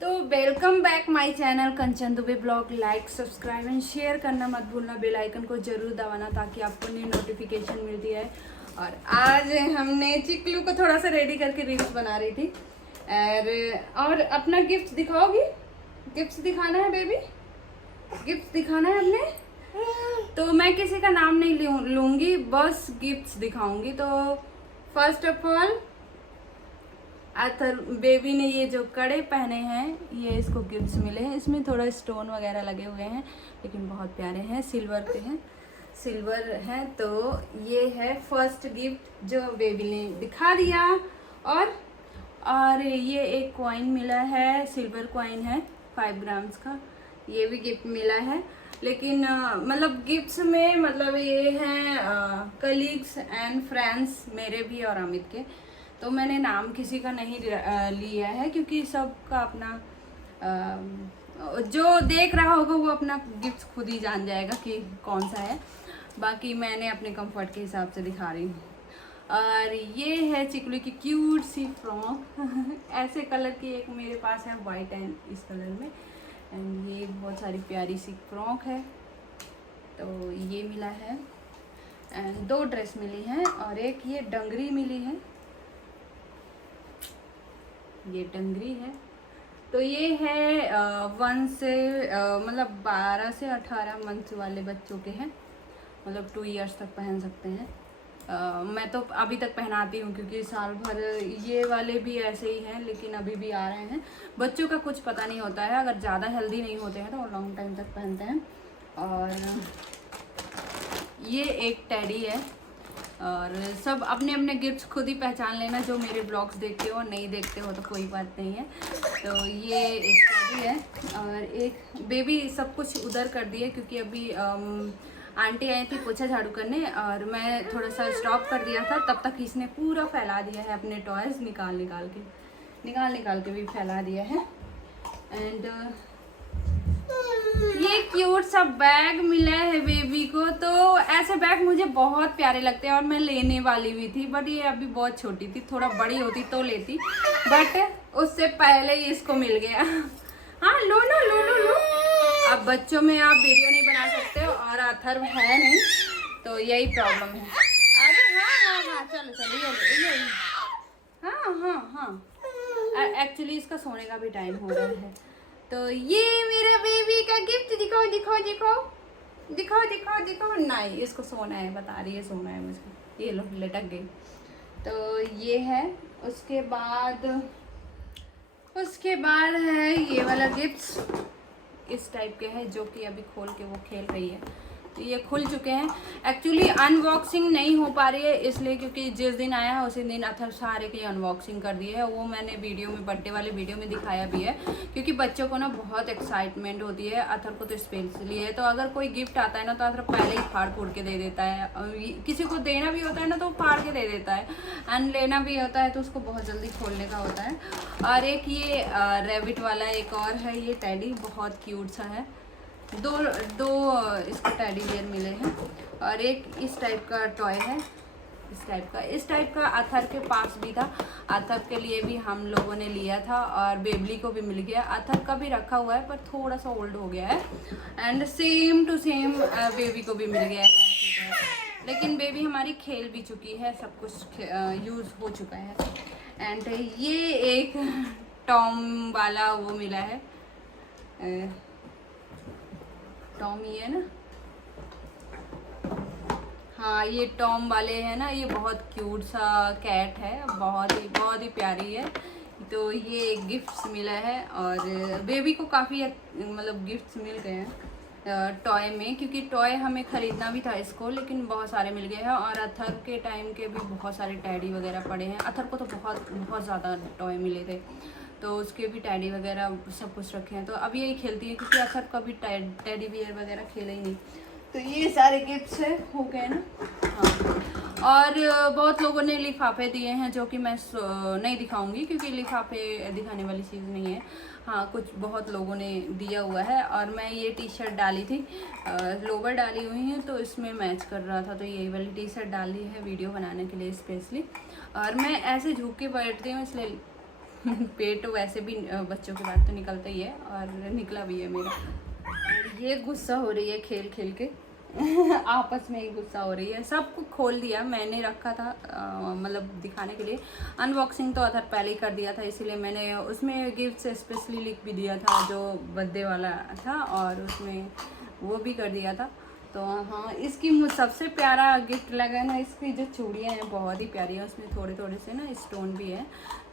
तो welcome back my channel Kanchan Dubey blog. Like subscribe and share करना मत भूलना, बेल आइकन को जरूर दबाना ताकि आपको न्यू नोटिफिकेशन मिलती है। और आज हमने चिकलू को थोड़ा सा रेडी करके रील्स बना रही थी। और अपना गिफ्ट दिखाओगी? गिफ्ट दिखाना है बेबी, गिफ्ट दिखाना है अपने। तो मैं किसी का नाम नहीं लूँगी, बस गिफ्ट्स दिखाऊंगी। तो first of all Athar baby ने ये जो कड़े पहने हैं, ये इसको गिफ्ट्स मिले हैं। इसमें थोड़ा स्टोन वगैरह लगे हुए हैं लेकिन बहुत प्यारे हैं, सिल्वर के हैं, सिल्वर हैं। तो ये है फर्स्ट गिफ्ट जो बेबी ने दिखा दिया। और ये एक कॉइन मिला है, सिल्वर कॉइन है 5 ग्राम्स का, ये भी गिफ्ट मिला है। लेकिन मतलब गिफ्ट्स में मतलब ये हैं कलीग्स एंड फ्रेंड्स मेरे भी और अमित के। तो मैंने नाम किसी का नहीं लिया है क्योंकि सबका अपना जो देख रहा होगा वो अपना गिफ्ट खुद ही जान जाएगा कि कौन सा है। बाकी मैंने अपने कंफर्ट के हिसाब से दिखा रही हूँ। और ये है चिकलू की क्यूट सी फ्रॉक ऐसे कलर की एक मेरे पास है, वाइट एंड इस कलर में। एंड ये बहुत सारी प्यारी सी फ्रॉक है। तो ये मिला है एंड 2 ड्रेस मिली हैं और एक ये डंगरी मिली है, ये डंगरी है। तो ये है 1 से मतलब 12 से 18 मंथ वाले बच्चों के हैं, मतलब 2 इयर्स तक पहन सकते हैं। मैं तो अभी तक पहनाती हूँ क्योंकि साल भर ये वाले भी ऐसे ही हैं, लेकिन अभी भी आ रहे हैं। बच्चों का कुछ पता नहीं होता है, अगर ज़्यादा हेल्दी नहीं होते हैं तो वो लॉन्ग टाइम तक पहनते हैं। और ये एक टैडी है। और सब अपने अपने गिफ्ट्स खुद ही पहचान लेना, जो मेरे ब्लॉग्स देखते हो, नहीं देखते हो तो कोई बात नहीं है। तो ये एक टैडी है और एक बेबी। सब कुछ उधर कर दिए क्योंकि अभी आंटी आई थी पोछा झाड़ू करने और मैं थोड़ा सा स्टॉप कर दिया था, तब तक इसने पूरा फैला दिया है अपने टॉयज़, निकाल के भी फैला दिया है। एंड ये क्यूट सा बैग मिला है बेबी को। तो ऐसे बैग मुझे बहुत प्यारे लगते हैं और मैं लेने वाली भी थी, बट ये अभी बहुत छोटी थी, थोड़ा बड़ी होती तो लेती, बट उससे पहले ही इसको मिल गया। हाँ लो लो लो लो लो। अब बच्चों में आप वीडियो नहीं बना सकते हो और अथर्व है नहीं, तो यही प्रॉब्लम है। अरे हाँ चलो चलो ये हाँ एक्चुअली इसका सोने का भी टाइम हो रहा है। तो ये मेरा बेबी का गिफ्ट दिखाओ दिखाओ दिखाओ दिखाओ दिखाओ दिखाओ। नहीं, इसको सोना है, बता रही है सोना है मुझे। ये लो लटक गई। तो ये है। उसके बाद है ये वाला गिफ्ट इस टाइप के हैं, जो कि अभी खोल के वो खेल रही है। तो ये खुल चुके हैं। एक्चुअली अनबॉक्सिंग नहीं हो पा रही है इसलिए क्योंकि जिस दिन आया है उसी दिन अथर सारे की अनबॉक्सिंग कर दी है। वो मैंने वीडियो में, बर्थडे वाले वीडियो में दिखाया भी है, क्योंकि बच्चों को ना बहुत एक्साइटमेंट होती है। अथर को तो स्पेशली है, तो अगर कोई गिफ्ट आता है ना तो अथर पहले ही फाड़ फूड़ के दे देता है। किसी को देना भी होता है ना तो फाड़ के दे देता है, एंड लेना भी होता है तो उसको बहुत जल्दी खोलने का होता है। और एक ये रैबिट वाला एक और है, ये टैडी बहुत क्यूट सा है। दो इसको टैडी बियर मिले हैं और एक इस टाइप का टॉय है, इस टाइप का अथर के पास भी था। अथर के लिए भी हम लोगों ने लिया था और बेबली को भी मिल गया। अथर का भी रखा हुआ है पर थोड़ा सा ओल्ड हो गया है, and same to same baby को भी मिल गया है। लेकिन बेबी हमारी खेल भी चुकी है, सब कुछ यूज़ हो चुका है। एंड ये एक टॉम वाला वो मिला है, टॉमी है ना, हाँ ये टॉम वाले हैं ना। ये बहुत क्यूट सा कैट है, बहुत ही प्यारी है। तो ये गिफ्ट्स मिला है और बेबी को काफ़ी मतलब गिफ्ट्स मिल गए हैं टॉय में, क्योंकि टॉय हमें ख़रीदना भी था इसको, लेकिन बहुत सारे मिल गए हैं। और अथर के टाइम के भी बहुत सारे टैडी वगैरह पड़े हैं। अथर को तो बहुत ज़्यादा टॉय मिले थे, तो उसके भी टैडी वगैरह सब कुछ रखे हैं। तो अब यही खेलती है क्योंकि अथर कभी टैडी बियर वगैरह खेले ही नहीं। तो ये सारे गिफ्ट्स है, हो गए ना। हाँ, और बहुत लोगों ने लिफाफे दिए हैं जो कि मैं नहीं दिखाऊंगी क्योंकि लिफाफे दिखाने वाली चीज़ नहीं है। हाँ, कुछ बहुत लोगों ने दिया हुआ है। और मैं ये टी शर्ट डाली थी, लोवर डाली हुई है तो इसमें मैच कर रहा था, तो यही वाली टी शर्ट डाली है वीडियो बनाने के लिए स्पेशली। और मैं ऐसे झुक के बैठती हूँ इसलिए पेट वैसे भी बच्चों के बाद तो निकलता ही है, और निकला भी है मेरा। ये गुस्सा हो रही है खेल खेल के आपस में ही गुस्सा हो रही है। सब कुछ खोल दिया मैंने, रखा था मतलब दिखाने के लिए। अनबॉक्सिंग तो अदर पहले ही कर दिया था, इसीलिए मैंने उसमें गिफ्ट स्पेशली लिख भी दिया था जो बर्थडे वाला था, और उसमें वो भी कर दिया था। तो हाँ, इसकी मुझे सबसे प्यारा गिफ्ट लगा ना, इसकी जो चूड़ियाँ हैं बहुत ही प्यारी है, उसमें थोड़े थोड़े से ना स्टोन भी है,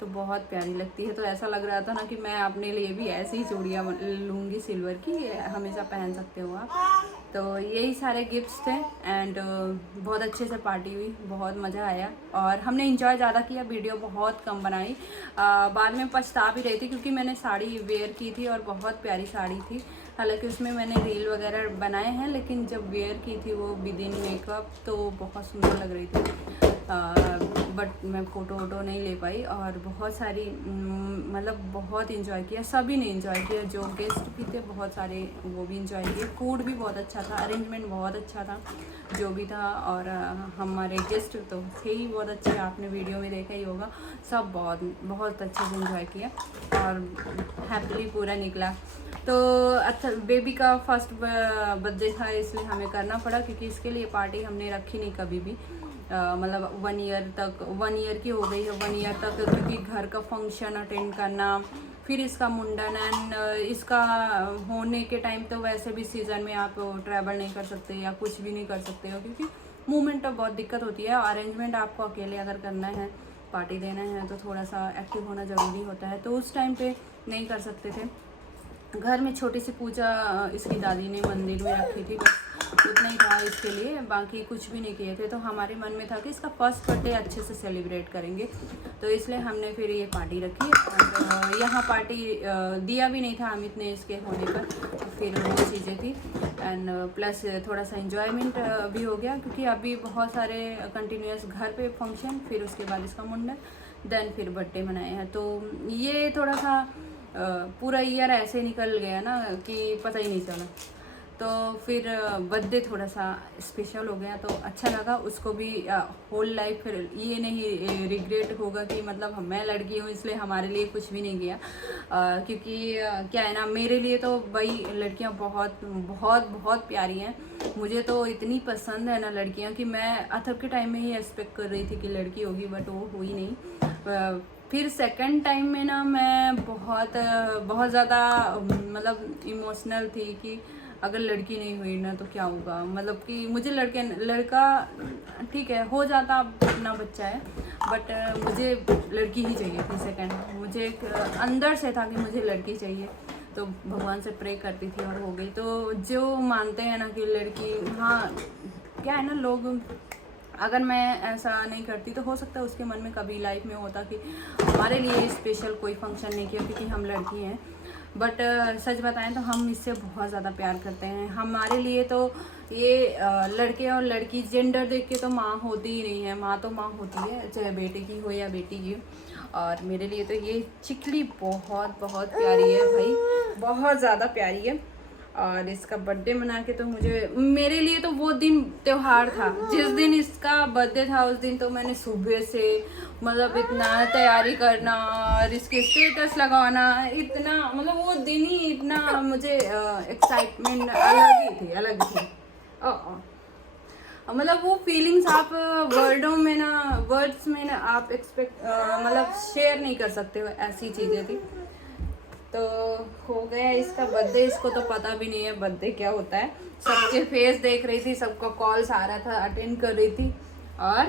तो बहुत प्यारी लगती है। तो ऐसा लग रहा था ना कि मैं अपने लिए भी ऐसी ही चूड़ियाँ लूँगी सिल्वर की, हमेशा पहन सकते हो आप। तो यही सारे गिफ्ट्स थे, एंड बहुत अच्छे से पार्टी हुई, बहुत मज़ा आया, और हमने इंजॉय ज़्यादा किया। वीडियो बहुत कम बनाई, बाद में पछता भी रही थी क्योंकि मैंने साड़ी वेयर की थी और बहुत प्यारी साड़ी थी। हालांकि उसमें मैंने रील वगैरह बनाए हैं, लेकिन जब वेयर की थी वो विदिन मेकअप तो बहुत सुंदर लग रही थी, बट मैं फ़ोटो वोटो नहीं ले पाई। और बहुत सारी मतलब बहुत इंजॉय किया, सभी ने इंजॉय किया, जो गेस्ट भी थे बहुत सारे वो भी इंजॉय किए। फूड भी बहुत अच्छा था, अरेंजमेंट बहुत अच्छा था जो भी था, और हमारे गेस्ट तो थे ही बहुत अच्छे, आपने वीडियो में देखा ही होगा। सब बहुत बहुत अच्छे से इंजॉय किया और हैप्पीली पूरा निकला। तो अच्छा, बेबी का फर्स्ट बर्थडे था इसलिए हमें करना पड़ा, क्योंकि इसके लिए पार्टी हमने रखी नहीं कभी भी। मतलब 1 ईयर तक, 1 ईयर की हो गई है, 1 ईयर तक, क्योंकि घर का फंक्शन अटेंड करना, फिर इसका मुंडन, एंड इसका होने के टाइम तो वैसे भी सीज़न में आप ट्रैवल नहीं कर सकते या कुछ भी नहीं कर सकते हो, क्योंकि मूवमेंट तो बहुत दिक्कत होती है। अरेंजमेंट आपको अकेले अगर करना है, पार्टी देना है, तो थोड़ा सा एक्टिव होना ज़रूरी होता है, तो उस टाइम पे नहीं कर सकते थे। घर में छोटी सी पूजा इसकी दादी ने मंदिर में रखी थी, बस उतना ही था इसके लिए, बाकी कुछ भी नहीं किए थे। तो हमारे मन में था कि इसका फर्स्ट बर्थडे अच्छे से सेलिब्रेट करेंगे, तो इसलिए हमने फिर ये पार्टी रखी। और यहाँ पार्टी दिया भी नहीं था अमित ने इसके होने पर, तो फिर वो चीज़ें थी, एंड प्लस थोड़ा सा इन्जॉयमेंट भी हो गया, क्योंकि अभी बहुत सारे कंटिन्यूस घर पे फंक्शन, फिर उसके बाद इसका मुंडन, देन फिर बर्थडे मनाए हैं। तो ये थोड़ा सा पूरा ईयर ऐसे निकल गया ना कि पता ही नहीं चला। तो फिर बर्थडे थोड़ा सा स्पेशल हो गया, तो अच्छा लगा। उसको भी होल लाइफ फिर ये नहीं रिग्रेट होगा कि मतलब मैं लड़की हूँ इसलिए हमारे लिए कुछ भी नहीं किया, क्योंकि क्या है ना, मेरे लिए तो भाई लड़कियाँ बहुत बहुत बहुत प्यारी हैं। मुझे तो इतनी पसंद है ना लड़कियाँ कि मैं अथर्व के टाइम में ही एक्सपेक्ट कर रही थी कि लड़की होगी, बट वो हुई नहीं। फिर सेकंड टाइम में ना मैं बहुत बहुत ज़्यादा मतलब इमोशनल थी कि अगर लड़की नहीं हुई ना तो क्या होगा। मतलब कि मुझे लड़का ठीक है हो जाता, अपना बच्चा है, बट मुझे लड़की ही चाहिए थी सेकंड। मुझे एक अंदर से था कि मुझे लड़की चाहिए, तो भगवान से प्रे करती थी और हो गई। तो जो मानते हैं ना कि लड़की, हाँ क्या है ना, लोग अगर मैं ऐसा नहीं करती तो हो सकता है उसके मन में कभी लाइफ में होता कि हमारे लिए स्पेशल कोई फंक्शन नहीं किया क्योंकि हम लड़की हैं। बट सच बताएं तो हम इससे बहुत ज़्यादा प्यार करते हैं। हमारे लिए तो ये लड़के और लड़की जेंडर देख के तो माँ होती ही नहीं है, माँ तो माँ होती है, चाहे बेटे की हो या बेटी की। और मेरे लिए तो ये चिकली बहुत बहुत प्यारी है भाई, बहुत ज़्यादा प्यारी है। और इसका बर्थडे मना के तो मेरे लिए तो वो दिन त्योहार था। जिस दिन इसका बर्थडे था उस दिन तो मैंने सुबह से मतलब इतना तैयारी करना और इसके स्टेटस लगाना, इतना मतलब वो दिन ही इतना मुझे एक्साइटमेंट अलग ही थी। मतलब वो फीलिंग्स आप वर्ड्स में ना आप मतलब शेयर नहीं कर सकते हो, ऐसी चीज़ें थी। तो हो गया इसका बर्थडे, इसको तो पता भी नहीं है बर्थडे क्या होता है। सबके फेस देख रही थी, सबका कॉल्स आ रहा था, अटेंड कर रही थी और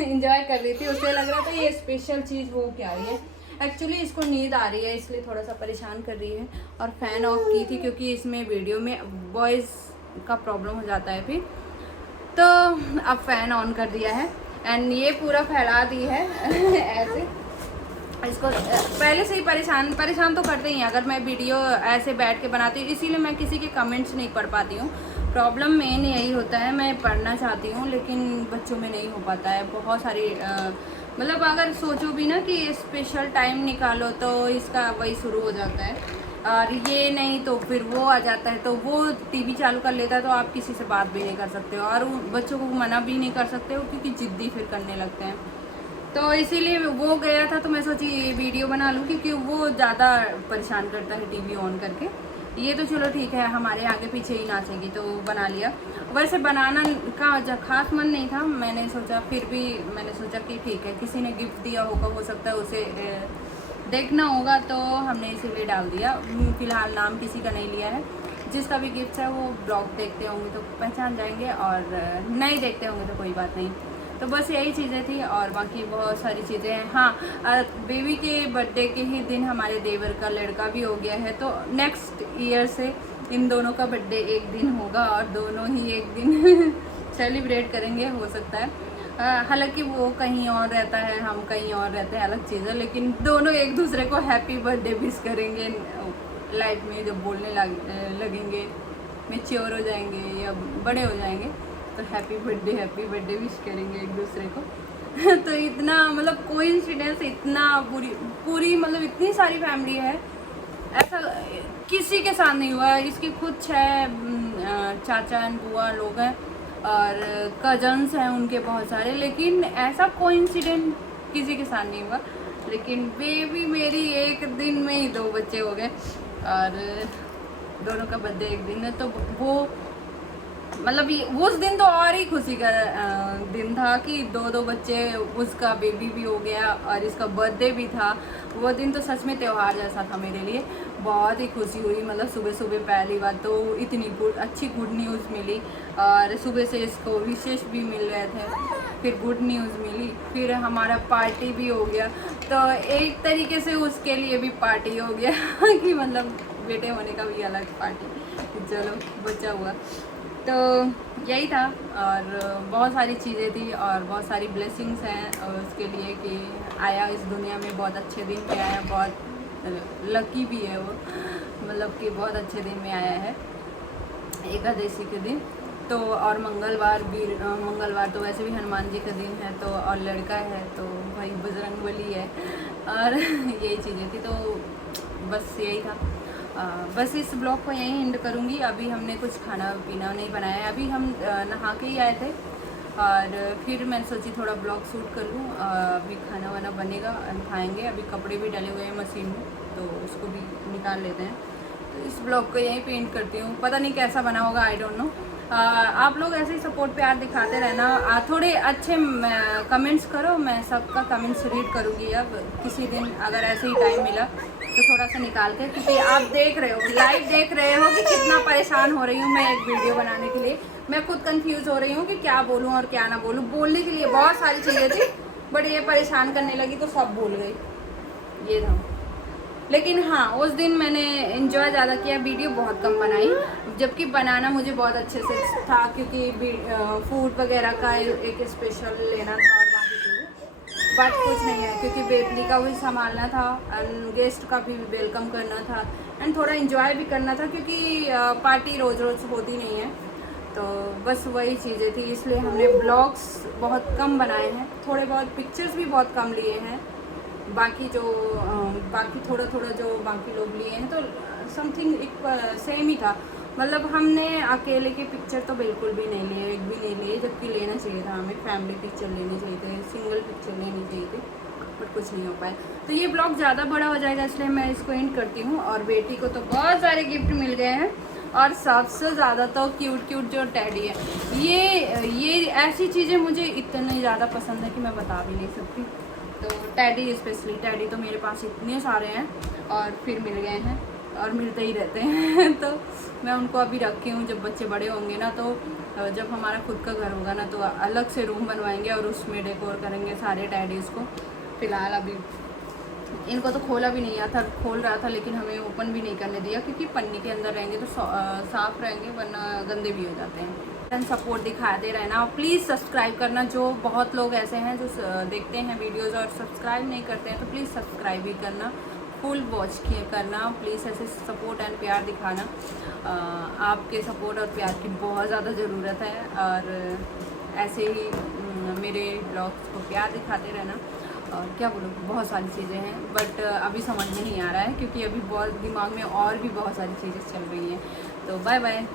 एंजॉय कर रही थी। उसे लग रहा था ये स्पेशल चीज़ हो क्या रही है। एक्चुअली इसको नींद आ रही है इसलिए थोड़ा सा परेशान कर रही है। और फ़ैन ऑफ की थी क्योंकि इसमें वीडियो में वॉइस का प्रॉब्लम हो जाता है फिर, तो अब फ़ैन ऑन कर दिया है। एंड ये पूरा फैला दी है ऐसे। इसको पहले से ही परेशान तो करते ही हैं अगर मैं वीडियो ऐसे बैठ के बनाती हूँ, इसीलिए मैं किसी के कमेंट्स नहीं पढ़ पाती हूँ। प्रॉब्लम मेन यही होता है, मैं पढ़ना चाहती हूँ लेकिन बच्चों में नहीं हो पाता है। बहुत सारी मतलब अगर सोचो भी ना कि स्पेशल टाइम निकालो तो इसका वही शुरू हो जाता है, और ये नहीं तो फिर वो आ जाता है, तो वो टीवी चालू कर लेता है, तो आप किसी से बात भी नहीं कर सकते हो और बच्चों को मना भी नहीं कर सकते हो क्योंकि ज़िद्दी फिर करने लगते हैं। तो इसीलिए वो गया था, तो मैं सोची ये वीडियो बना लूँ क्योंकि वो ज़्यादा परेशान करता है टीवी ऑन करके। ये तो चलो ठीक है, हमारे आगे पीछे ही नाचेगी, तो बना लिया। वैसे बनाना का खास मन नहीं था, मैंने सोचा, फिर भी मैंने सोचा कि ठीक है, किसी ने गिफ्ट दिया होगा, हो सकता है उसे देखना होगा, तो हमने इसीलिए डाल दिया। फिलहाल नाम किसी का नहीं लिया है। जिसका भी गिफ्ट है वो ब्लॉग देखते होंगे तो पहचान जाएंगे, और नहीं देखते होंगे तो कोई बात नहीं। तो बस यही चीज़ें थी, और बाकी बहुत सारी चीज़ें हैं। हाँ, बेबी के बर्थडे के ही दिन हमारे देवर का लड़का भी हो गया है, तो नेक्स्ट ईयर से इन दोनों का बर्थडे एक दिन होगा, और दोनों ही एक दिन सेलिब्रेट करेंगे, हो सकता है। हालांकि वो कहीं और रहता है, हम कहीं और रहते हैं, अलग चीज़ है, लेकिन दोनों एक दूसरे को हैप्पी बर्थडे विश करेंगे लाइफ में। जब बोलने लगेंगे, मैच्योर हो जाएंगे या बड़े हो जाएंगे, तो हैप्पी बर्थडे विश करेंगे एक दूसरे को। तो इतना मतलब कोइंसिडेंस, इतना पूरी मतलब इतनी सारी फैमिली है, ऐसा किसी के साथ नहीं हुआ। इसकी खुद 6 चाचा एंड बुआ लोग हैं, और कजन्स हैं उनके बहुत सारे, लेकिन ऐसा कोइंसिडेंट किसी के साथ नहीं हुआ। लेकिन बेबी मेरी एक दिन में ही 2 बच्चे हो गए, और दोनों का बर्थडे एक दिन है, तो वो मतलब उस दिन तो और ही खुशी का दिन था कि 2 बच्चे, उसका बेबी भी हो गया और इसका बर्थडे भी था। वो दिन तो सच में त्यौहार जैसा था मेरे लिए, बहुत ही खुशी हुई। मतलब सुबह सुबह पहली बार तो इतनी अच्छी गुड न्यूज़ मिली, और सुबह से इसको विशेष भी मिल रहे थे, फिर गुड न्यूज़ मिली, फिर हमारा पार्टी भी हो गया। तो एक तरीके से उसके लिए भी पार्टी हो गया कि मतलब बेटे होने का भी अलग पार्टी, चलो बच्चा हुआ। तो यही था, और बहुत सारी चीज़ें थी, और बहुत सारी ब्लेसिंग्स हैं उसके लिए कि आया इस दुनिया में, बहुत अच्छे दिन पे आया, बहुत लकी भी है वो, मतलब कि बहुत अच्छे दिन में आया है, एकादशी के दिन। तो और मंगलवार तो वैसे भी हनुमान जी का दिन है, तो और लड़का है तो भाई बजरंगबली है, और यही चीज़ें थी। तो बस यही था। बस इस ब्लॉग को यहीं एंड करूँगी। अभी हमने कुछ खाना पीना नहीं बनाया है, अभी हम नहा के ही आए थे, और फिर मैंने सोची थोड़ा ब्लॉग शूट कर लूँ। अभी खाना वाना बनेगा, खाएंगे। अभी कपड़े भी डले हुए हैं मशीन में, तो उसको भी निकाल लेते हैं। तो इस ब्लॉग को यहीं पे एंड करती हूँ। पता नहीं कैसा बना होगा, आई डोंट नो। आप लोग ऐसे ही सपोर्ट प्यार दिखाते रहना, थोड़े अच्छे कमेंट्स करो, मैं सबका कमेंट्स रीड करूँगी। अब किसी दिन अगर ऐसे ही टाइम मिला तो थोड़ा सा निकाल के, क्योंकि आप देख रहे हो, लाइव देख रहे हो कि कितना परेशान हो रही हूँ मैं एक वीडियो बनाने के लिए। मैं खुद कंफ्यूज हो रही हूँ कि क्या बोलूँ और क्या ना बोलूँ। बोलने के लिए बहुत सारी चीज़ें थी, बट ये परेशान करने लगी तो सब भूल गई, ये था। लेकिन हाँ, उस दिन मैंने एंजॉय ज़्यादा किया, वीडियो बहुत कम बनाई, जबकि बनाना मुझे बहुत अच्छे से था, क्योंकि फूड वगैरह का एक स्पेशल लेना था, और बाकी चीज़ें बट कुछ नहीं है, क्योंकि बेबी का भी संभालना था, एंड गेस्ट का भी वेलकम करना था, एंड थोड़ा एंजॉय भी करना था, क्योंकि पार्टी रोज़ रोज़ होती नहीं है। तो बस वही चीज़ें थी, इसलिए हमने ब्लॉग्स बहुत कम बनाए हैं, थोड़े बहुत पिक्चर्स भी बहुत कम लिए हैं। बाकी थोड़ा थोड़ा जो बाकी लोग लिए हैं, तो समथिंग एक सेम ही था। मतलब हमने अकेले की पिक्चर तो बिल्कुल भी नहीं लिए, एक भी नहीं लिए, जबकि लेना चाहिए था हमें। फैमिली पिक्चर लेनी चाहिए थे, सिंगल पिक्चर लेनी चाहिए थी, बट कुछ नहीं हो पाया। तो ये ब्लॉग ज़्यादा बड़ा हो जाएगा, इसलिए मैं इसको एंड करती हूँ। और बेटी को तो बहुत सारे गिफ्ट मिल गए हैं, और सबसे ज़्यादा तो क्यूट जो टैडी है, ये ऐसी चीज़ें मुझे इतनी ज़्यादा पसंद है कि मैं बता भी नहीं सकती। तो टैडी, स्पेशली टैडी तो मेरे पास इतने सारे हैं, और फिर मिल गए हैं, और मिलते ही रहते हैं। तो मैं उनको अभी रखी हूँ, जब बच्चे बड़े होंगे ना, तो जब हमारा खुद का घर होगा ना, तो अलग से रूम बनवाएंगे और उसमें डेकोर करेंगे सारे टैडीज़ को। फ़िलहाल अभी इनको तो खोला भी नहीं आता, खोल रहा था, लेकिन हमें ओपन भी नहीं करने दिया, क्योंकि पन्नी के अंदर रहेंगे तो साफ़ रहेंगे, वरना गंदे भी हो जाते हैं। सपोर्ट दिखाते रहना, और प्लीज़ सब्सक्राइब करना। जो बहुत लोग ऐसे हैं जो देखते हैं वीडियोज़ और सब्सक्राइब नहीं करते हैं, तो प्लीज़ सब्सक्राइब भी करना, फुल वॉच करना, प्लीज़ ऐसे सपोर्ट एंड प्यार दिखाना। आपके सपोर्ट और प्यार की बहुत ज़्यादा ज़रूरत है, और ऐसे ही मेरे ब्लॉग्स को प्यार दिखाते रहना। और क्या बोलूँ, बहुत सारी चीज़ें हैं, बट अभी समझ में नहीं आ रहा है, क्योंकि अभी बहुत दिमाग में और भी बहुत सारी चीज़ें चल रही हैं। तो बाय बाय।